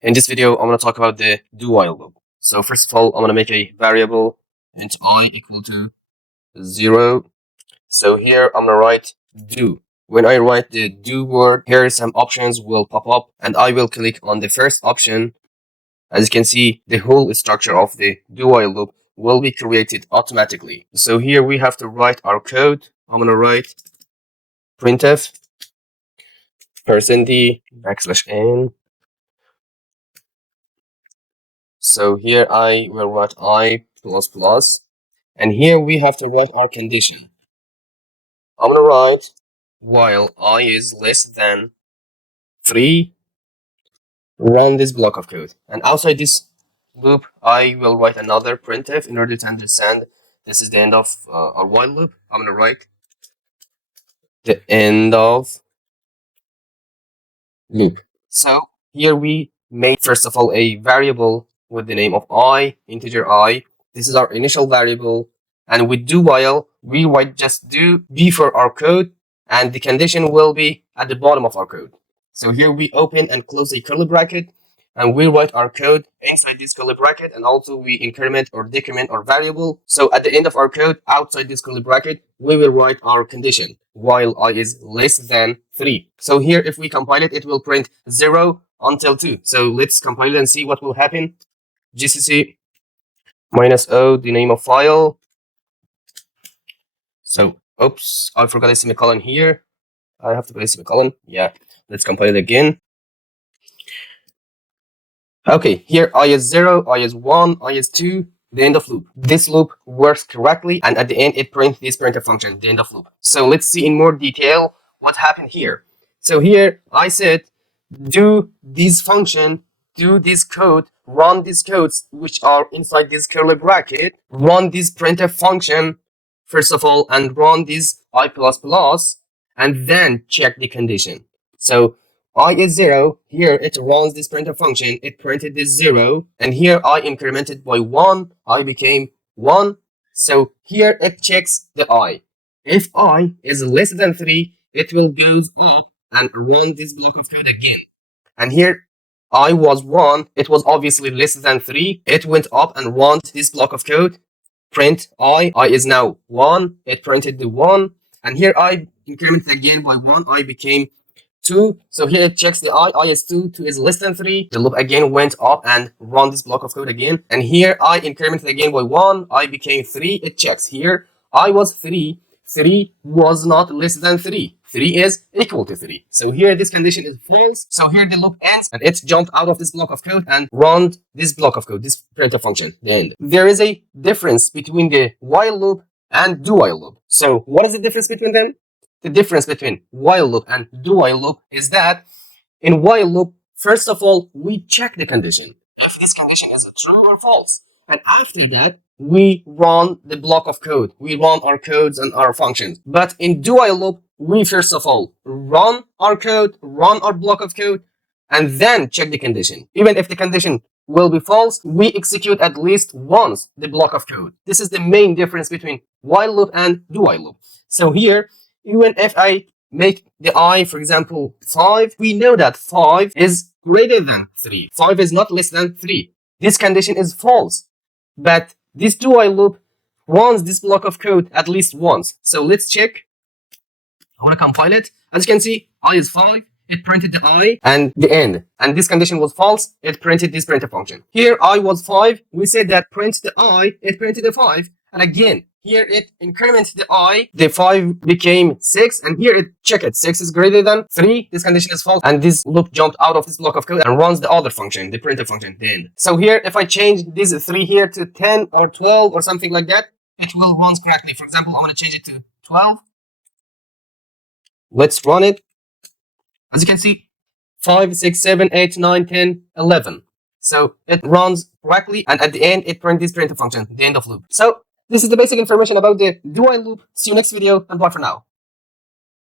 In this video, I'm going to talk about the do while loop. So first of all, I'm going to make a variable int I equal to 0. So here I'm going to write do. When I write the do word, here some options will pop up and I will click on the first option. As you can see, the whole structure of the do while loop will be created automatically. So here we have to write our code. I'm going to write printf %d \n. So here I will write I ++, and here we have to write our condition. I'm gonna write while I is less than 3, run this block of code. And outside this loop, I will write another printf in order to understand this is the end of our while loop. I'm gonna write the end of loop. So here we made first of all a variable with the name of I, integer I. This is our initial variable, and with do while we write just do before our code, and the condition will be at the bottom of our code. So here we open and close a curly bracket, and we write our code inside this curly bracket, and also we increment or decrement our variable. So at the end of our code, outside this curly bracket, we will write our condition while I is less than 3. So here, if we compile it, it will print 0 until 2. So let's compile it and see what will happen. GCC -o, the name of file. So, oops, I forgot a semicolon here. I have to put a semicolon. Yeah, let's compile it again. Okay, here I is 0, I is 1, I is 2, the end of loop. This loop works correctly, and at the end it prints this printf function, the end of loop. So let's see in more detail what happened here. So here I said do this function, do this code, run these codes which are inside this curly bracket, run this printf function first of all, and run this I++, and then check the condition. So I is 0, here it runs this printf function, it printed this 0, and here I incremented by 1, I became 1. So here it checks the I. If I is less than 3, it will go up and run this block of code again. And here I was 1, it was obviously less than 3, it went up and ran this block of code, print I is now 1, it printed the 1, and here I incremented again by 1, I became 2. So here it checks the I is 2, 2 is less than 3. The loop again went up and run this block of code again. And here I incremented again by 1, I became 3. It checks here. I was 3, 3 was not less than 3. 3 is equal to 3. So here this condition is false. So here the loop ends and it jumped out of this block of code and ran this block of code, this printf function, the end. There is a difference between the while loop and do while loop. So what is the difference between them? The difference between while loop and do while loop is that in while loop, first of all, we check the condition. If this condition is true or false. And after that, we run the block of code. We run our codes and our functions. But in do while loop, we first of all run our code, run our block of code, and then check the condition. Even if the condition will be false, we execute at least once the block of code. This is the main difference between while loop and do while loop. So here, even if I make the I, for example, 5, we know that 5 is greater than 3. 5 is not less than 3. This condition is false. But this do while loop runs this block of code at least once. So let's check. I want to compile it. As you can see, I is 5. It printed the I and the end. And this condition was false. It printed this printf function. Here I was 5. We said that print the I. It printed the 5. And again, here it incremented the I, the 5 became 6, and here it checked it. 6 is greater than 3, this condition is false, and this loop jumped out of this block of code and runs the other function, the printf function, the end. So here, if I change this 3 here to 10 or 12 or something like that, it will run correctly. For example, I'm going to change it to 12. Let's run it. As you can see, 5, 6, 7, 8, 9, 10, 11. So it runs correctly, and at the end, it prints this printf function, the end of loop. So this is the basic information about the do while loop. See you next video, and bye for now.